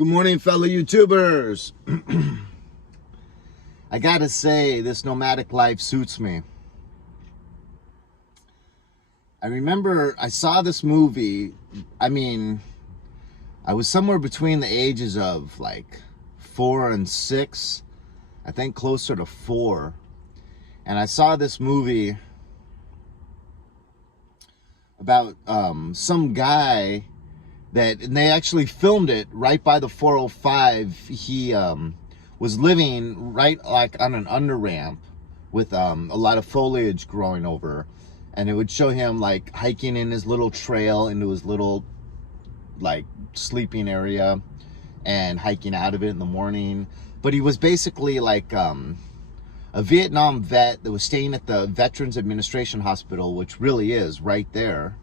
Good morning, fellow YouTubers. I gotta say, this nomadic life suits me. I remember I saw this movie. I was somewhere between the ages of like 4 and 6. I think closer to 4. And I saw this movie about some guy and they actually filmed it right by the 405. He was living right like on an under ramp with a lot of foliage growing over, and it would show him like hiking in his little trail into his little like sleeping area and hiking out of it in the morning. But he was basically like a Vietnam vet that was staying at the Veterans Administration Hospital, which really is right there.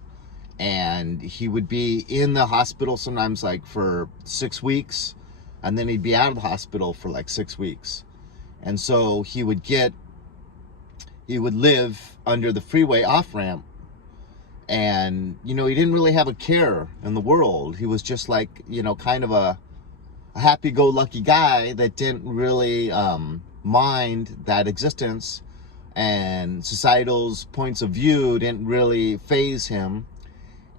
And he would be in the hospital sometimes like for 6 weeks, and then he'd be out of the hospital for like 6 weeks. And so he would live under the freeway off ramp, and he didn't really have a care in the world. He was just like kind of a happy-go-lucky guy that didn't really mind that existence, and societal's points of view didn't really faze him,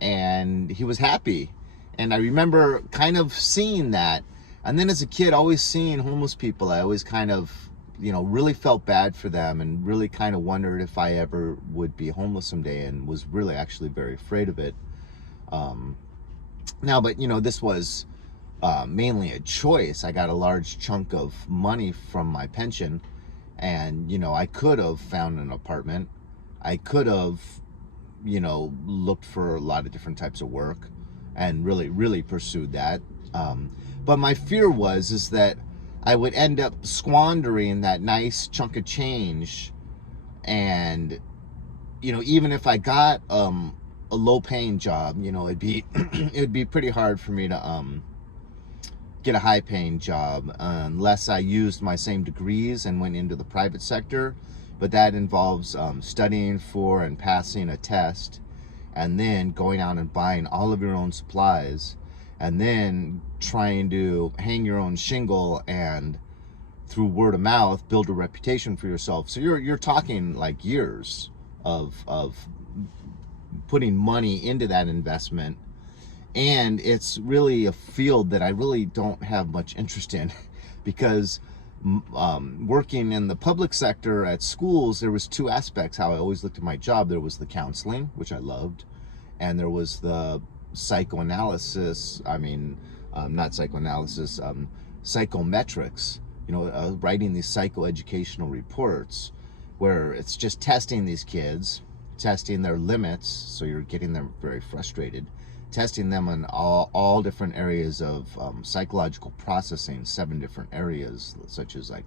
and he was happy. And I remember kind of seeing that. And then as a kid, always seeing homeless people, I always kind of really felt bad for them, and really kind of wondered if I ever would be homeless someday, and was really actually very afraid of it. But this was mainly a choice. I got a large chunk of money from my pension, and I could have found an apartment. I could have looked for a lot of different types of work and really pursued that. But my fear is that I would end up squandering that nice chunk of change. And, even if I got a low paying job, it'd be pretty hard for me to get a high paying job unless I used my same degrees and went into the private sector. But that involves studying for and passing a test, and then going out and buying all of your own supplies, and then trying to hang your own shingle, and through word of mouth build a reputation for yourself. So you're talking like years of putting money into that investment. And it's really a field that I really don't have much interest in, because working in the public sector at schools, there was 2 aspects how I always looked at my job. There was the counseling, which I loved, and there was the psychoanalysis. Not psychoanalysis, psychometrics, writing these psychoeducational reports, where it's just testing these kids, testing their limits, so you're getting them very frustrated, testing them in all different areas of psychological processing, 7 different areas, such as like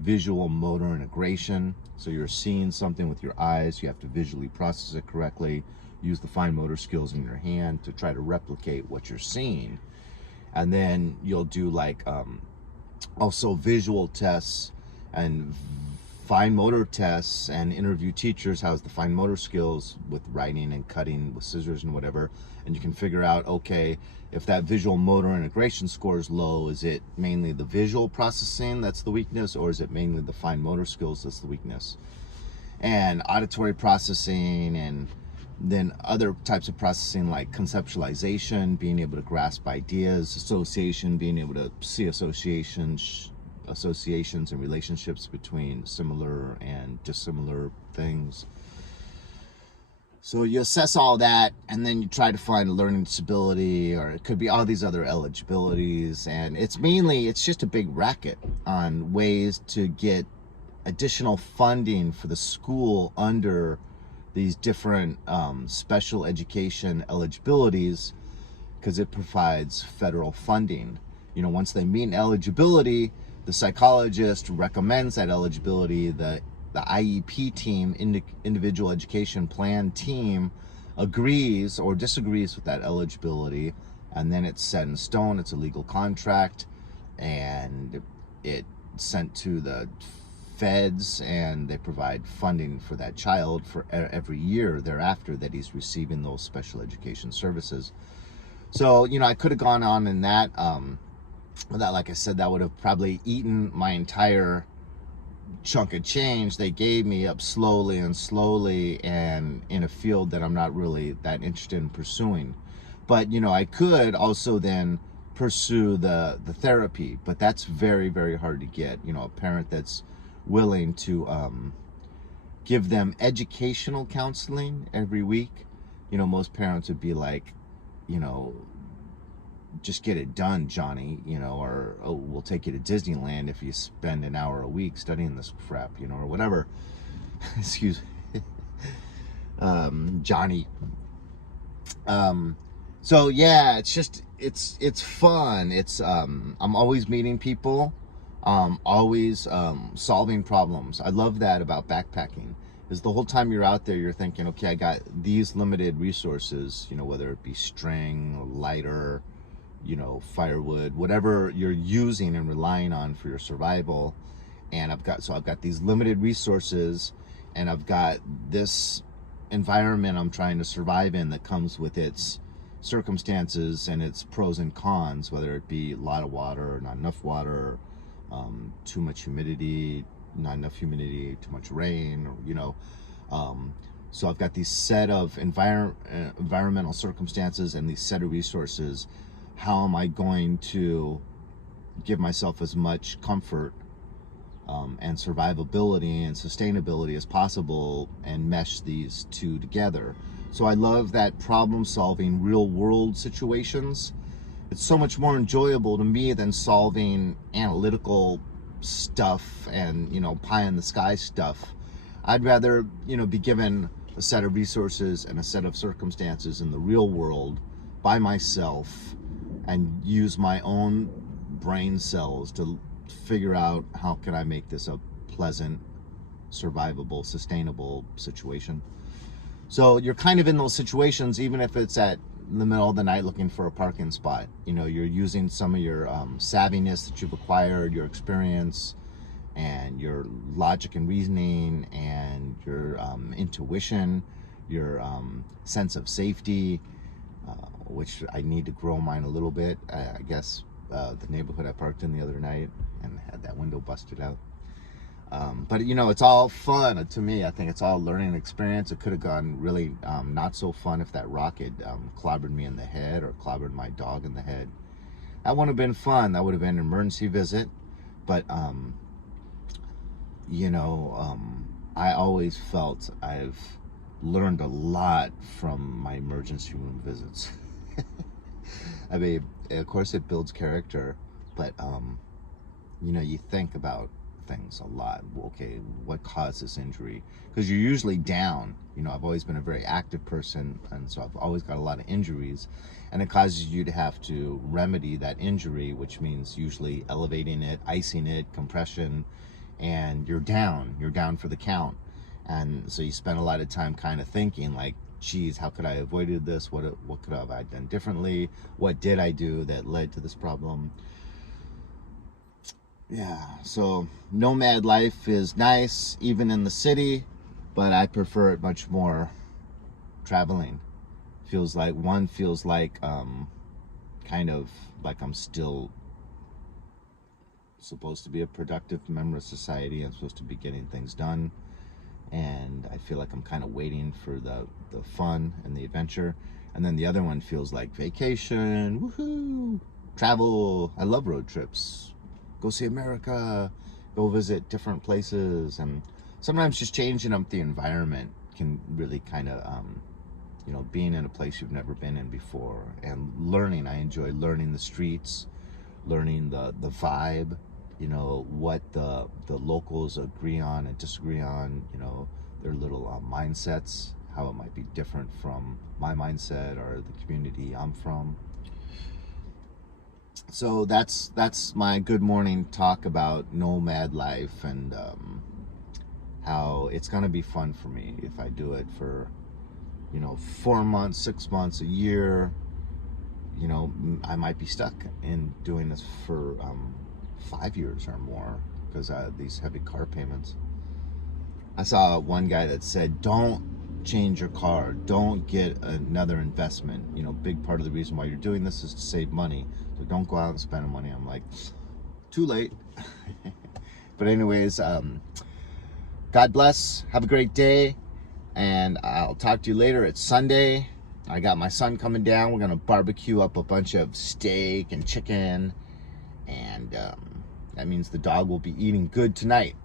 visual motor integration. So you're seeing something with your eyes, you have to visually process it correctly, use the fine motor skills in your hand to try to replicate what you're seeing. And then you'll do like also visual tests and fine motor tests, and interview teachers. How's the fine motor skills with writing and cutting with scissors and whatever. And you can figure out, okay, if that visual motor integration score is low, is it mainly the visual processing that's the weakness, or is it mainly the fine motor skills that's the weakness? And auditory processing, and then other types of processing like conceptualization, being able to grasp ideas, association, being able to see associations and relationships between similar and dissimilar things. So you assess all that, and then you try to find a learning disability, or it could be all these other eligibilities. And it's just a big racket on ways to get additional funding for the school under these different special education eligibilities, because it provides federal funding. Once they meet eligibility, the psychologist recommends that eligibility. The IEP team, individual education plan team, agrees or disagrees with that eligibility, and then it's set in stone. It's a legal contract, and it's sent to the feds, and they provide funding for that child for every year thereafter that he's receiving those special education services. So, I could have gone on in that that, like I said, that would have probably eaten my entire chunk of change they gave me up slowly and slowly, and in a field that I'm not really that interested in pursuing. But I could also then pursue the therapy, but that's very, very hard to get. A parent that's willing to give them educational counseling every week. Most parents would be like, you know just get it done, Johnny, or, oh, we'll take you to Disneyland if you spend an hour a week studying this crap, or whatever. Excuse me. Johnny. So yeah, it's fun. I'm always meeting people, always solving problems. I love that about backpacking. Is the whole time you're out there, you're thinking, okay, I got these limited resources, whether it be string, lighter, firewood, whatever you're using and relying on for your survival. And I've got these limited resources, and I've got this environment I'm trying to survive in that comes with its circumstances and its pros and cons, whether it be a lot of water or not enough water, too much humidity, not enough humidity, too much rain, so I've got these set of environmental circumstances and these set of resources. How am I going to give myself as much comfort and survivability and sustainability as possible and mesh these two together? So I love that problem solving real world situations. It's so much more enjoyable to me than solving analytical stuff and pie in the sky stuff. I'd rather be given a set of resources and a set of circumstances in the real world by myself and use my own brain cells to figure out how can I make this a pleasant, survivable, sustainable situation. So you're kind of in those situations, even if it's at the middle of the night looking for a parking spot. You're using some of your savviness that you've acquired, your experience, and your logic and reasoning, and your intuition, your sense of safety, which I need to grow mine a little bit. I guess the neighborhood I parked in the other night and had that window busted out. But it's all fun to me. I think it's all learning experience. It could have gone really not so fun if that rock had clobbered me in the head or clobbered my dog in the head. That wouldn't have been fun. That would have been an emergency visit. But I always felt I've learned a lot from my emergency room visits. I mean, of course it builds character, but you think about things a lot. Okay, what caused this injury? Because you're usually down. I've always been a very active person, and so I've always got a lot of injuries, and it causes you to have to remedy that injury, which means usually elevating it, icing it, compression, and you're down for the count. And so you spend a lot of time kind of thinking like, geez, how could I have avoided this? What could have I done differently? What did I do that led to this problem? Yeah, so nomad life is nice, even in the city, but I prefer it much more traveling. Feels like kind of like I'm still supposed to be a productive member of society. I'm supposed to be getting things done, and I feel like I'm kind of waiting for the fun and the adventure. And then the other one feels like vacation, woohoo, travel. I love road trips. Go see America, go visit different places, and sometimes just changing up the environment can really kind of, being in a place you've never been in before, and learning. I enjoy learning the streets, learning the vibe, what the locals agree on and disagree on, their little mindsets, how it might be different from my mindset or the community I'm from. So that's my good morning talk about nomad life, and how it's going to be fun for me if I do it for 4 months, 6 months, a year. I might be stuck in doing this for 5 years or more because these heavy car payments. I saw one guy that said, don't change your car. Don't get another investment. You know, big part of the reason why you're doing this is to save money. So don't go out and spend money. I'm like, too late. But anyways, God bless. Have a great day. And I'll talk to you later. It's Sunday. I got my son coming down. We're going to barbecue up a bunch of steak and chicken. And that means the dog will be eating good tonight.